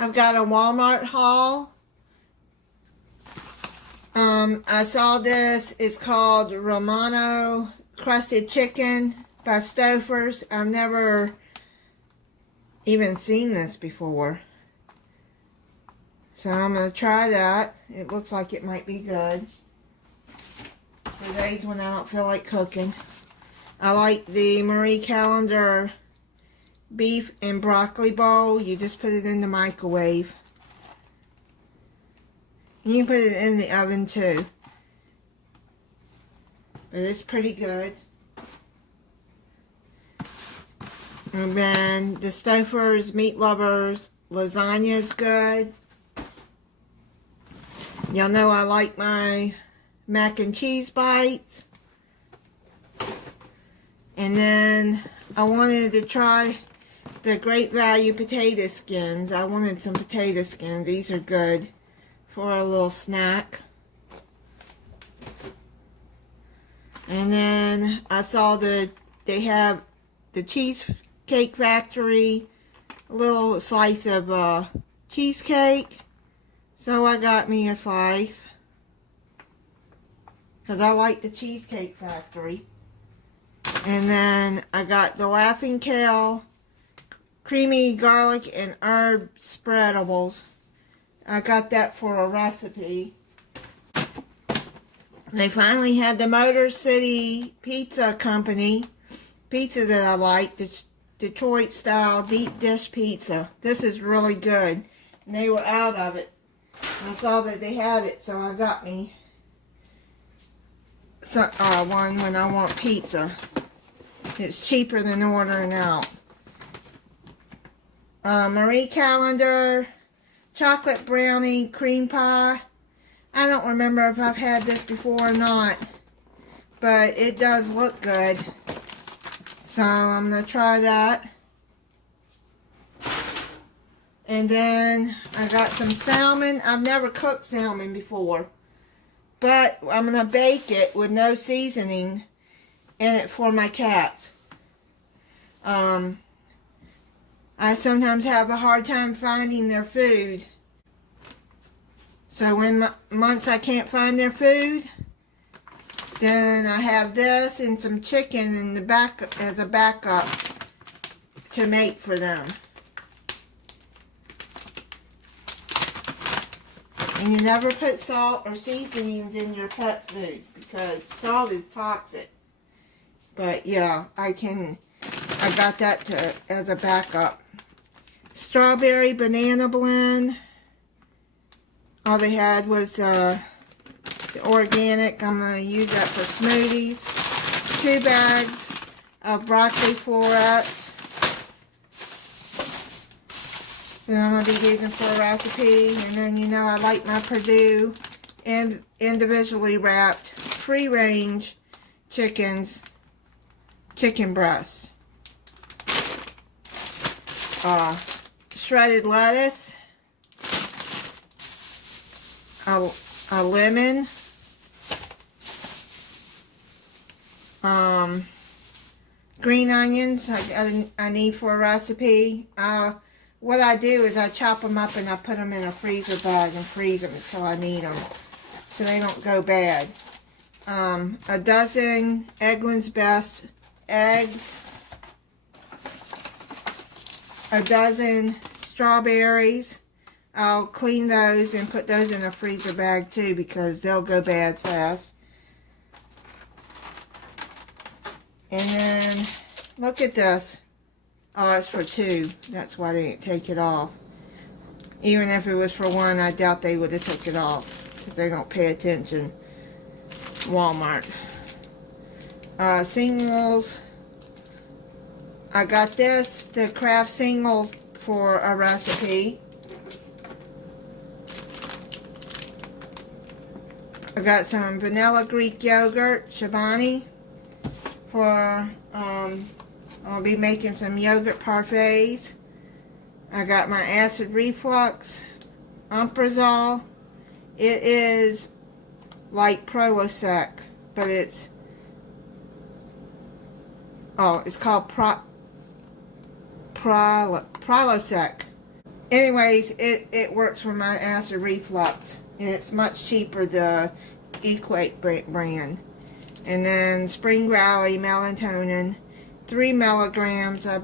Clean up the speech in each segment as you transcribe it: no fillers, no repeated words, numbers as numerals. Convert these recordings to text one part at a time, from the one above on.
I've got a Walmart haul. I saw this. It's called Romano Crusted Chicken by Stouffer's. I've never even seen this before. So I'm going to try that. It looks like it might be good. For days when I don't feel like cooking. I like the Marie Callender beef and broccoli bowl. You just put it in the microwave. You can put it in the oven too. But it's pretty good. And then the Stouffer's Meat Lovers lasagna is good. Y'all know I like my mac and cheese bites. And then I wanted to try the Great Value potato skins. I wanted some potato skins. These are good for a little snack. And then I saw they have the Cheesecake Factory, a little slice of cheesecake. So I got me a slice because I like the Cheesecake Factory. And then I got the Laughing Kale creamy garlic and herb spreadables. I got that for a recipe. They finally had the Motor City Pizza Company pizza that I like, the Detroit style deep dish pizza. This is really good. And they were out of it. I saw that they had it, so I got me one when I want pizza. It's cheaper than ordering out. Marie Callender chocolate brownie cream pie. I don't remember if I've had this before or not, but it does look good. So I'm going to try that. And then I got some salmon. I've never cooked salmon before, but I'm going to bake it with no seasoning in it for my cats. I sometimes have a hard time finding their food. So when months I can't find their food, then I have this and some chicken in the back as a backup to make for them. And you never put salt or seasonings in your pet food because salt is toxic. But yeah, I got that as a backup. Strawberry banana blend. All they had was the organic. I'm going to use that for smoothies. 2 bags of broccoli florets. That I'm going to be using for a recipe. And then, you know, I like my Perdue and individually wrapped free-range chicken breast. Shredded lettuce. A lemon. Green onions I need for a recipe. What I do is I chop them up and I put them in a freezer bag and freeze them until I need them, so they don't go bad. A dozen Eggland's Best eggs. A dozen strawberries. I'll clean those and put those in a freezer bag too because they'll go bad fast. And then, look at this. Oh, that's for 2. That's why they didn't take it off. Even if it was for 1, I doubt they would have took it off because they don't pay attention. Walmart. Singles. I got the Kraft singles for a recipe. I got some vanilla Greek yogurt, Chobani, for, I'll be making some yogurt parfaits. I got my acid reflux, Omeprazole. It is like Prilosec, but it's called Prilosec. anyways, it works for my acid reflux. And it's much cheaper, the Equate brand. And then Spring Valley melatonin, 3 milligrams I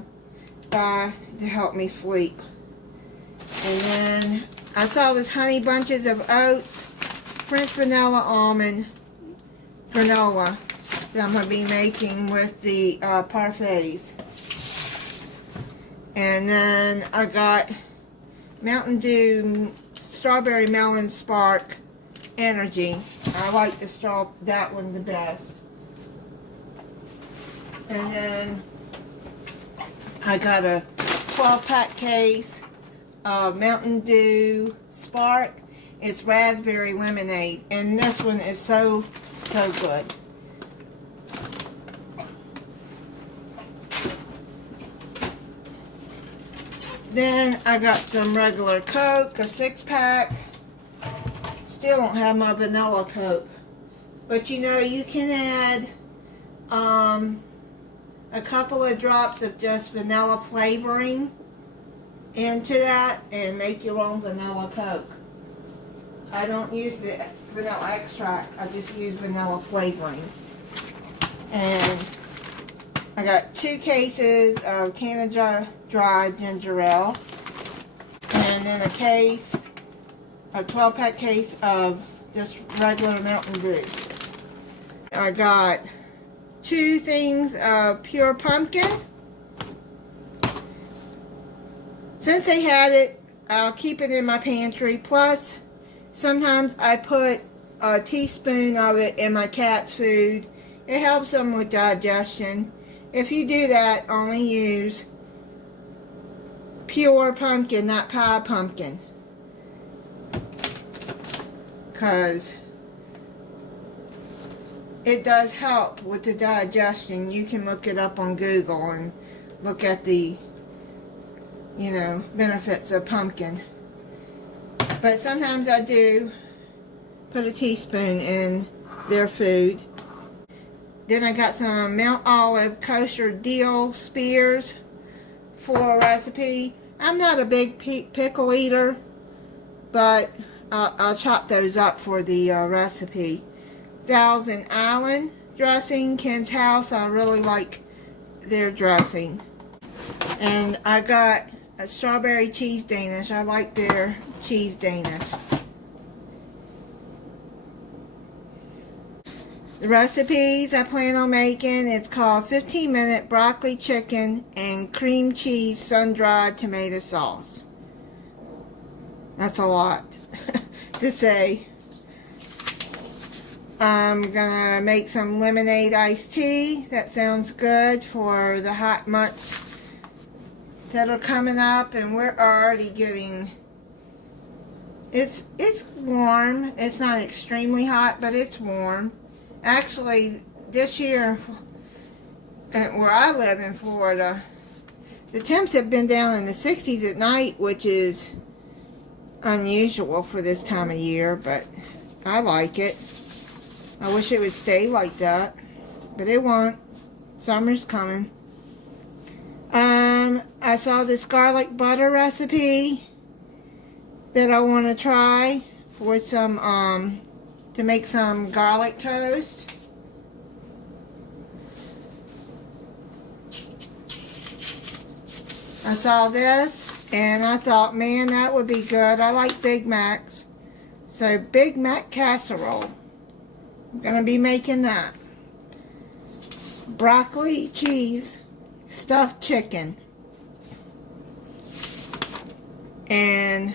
buy to help me sleep. And then I saw this Honey Bunches of Oats, French Vanilla Almond granola that I'm going to be making with the parfaits. And then I got Mountain Dew Strawberry Melon Spark Energy. I like that one the best. And then I got a 12-pack case of Mountain Dew Spark. It's raspberry lemonade, and this one is so good. Then I got some regular Coke, a 6-pack. Still don't have my vanilla Coke, but you know, you can add a couple of drops of just vanilla flavoring into that and make your own vanilla Coke. I don't use the vanilla extract, I just use vanilla flavoring. And I got 2 cases of Canada Dry ginger ale, and then a 12-pack case of just regular Mountain Dew. I got 2 things of pure pumpkin. Since they had it, I'll keep it in my pantry. Plus, sometimes I put a teaspoon of it in my cat's food. It helps them with digestion. If you do that, only use pure pumpkin, not pie pumpkin. Because it does help with the digestion. You can look it up on Google and look at the, you know, benefits of pumpkin. But sometimes I do put a teaspoon in their food. Then I got some Mount Olive kosher dill spears for a recipe. I'm not a big pickle eater, but I'll chop those up for the recipe. Thousand Island dressing, Ken's House. I really like their dressing. And I got a strawberry cheese Danish. I like their cheese Danish. The recipes I plan on making, it's called 15-minute broccoli chicken and cream cheese sun-dried tomato sauce. That's a lot to say. I'm gonna make some lemonade iced tea. That sounds good for the hot months that are coming up, and we're already getting, it's warm. It's not extremely hot, but it's warm. Actually, this year, where I live in Florida, the temps have been down in the 60s at night, which is unusual for this time of year, but I like it. I wish it would stay like that, but it won't. Summer's coming. I saw this garlic butter recipe that I want to try for some, to make some garlic toast. I saw this and I thought, man, that would be good. I like Big Macs. So Big Mac Casserole. I'm going to be making that. Broccoli, cheese, stuffed chicken. And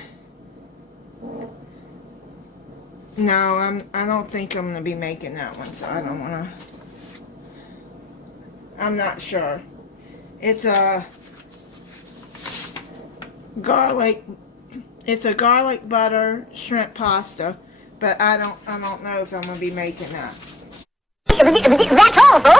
no, I don't think I'm going to be making that one, so I don't want to. I'm not sure. It's a garlic butter shrimp pasta, but I don't know if I'm going to be making that. That's all, folks.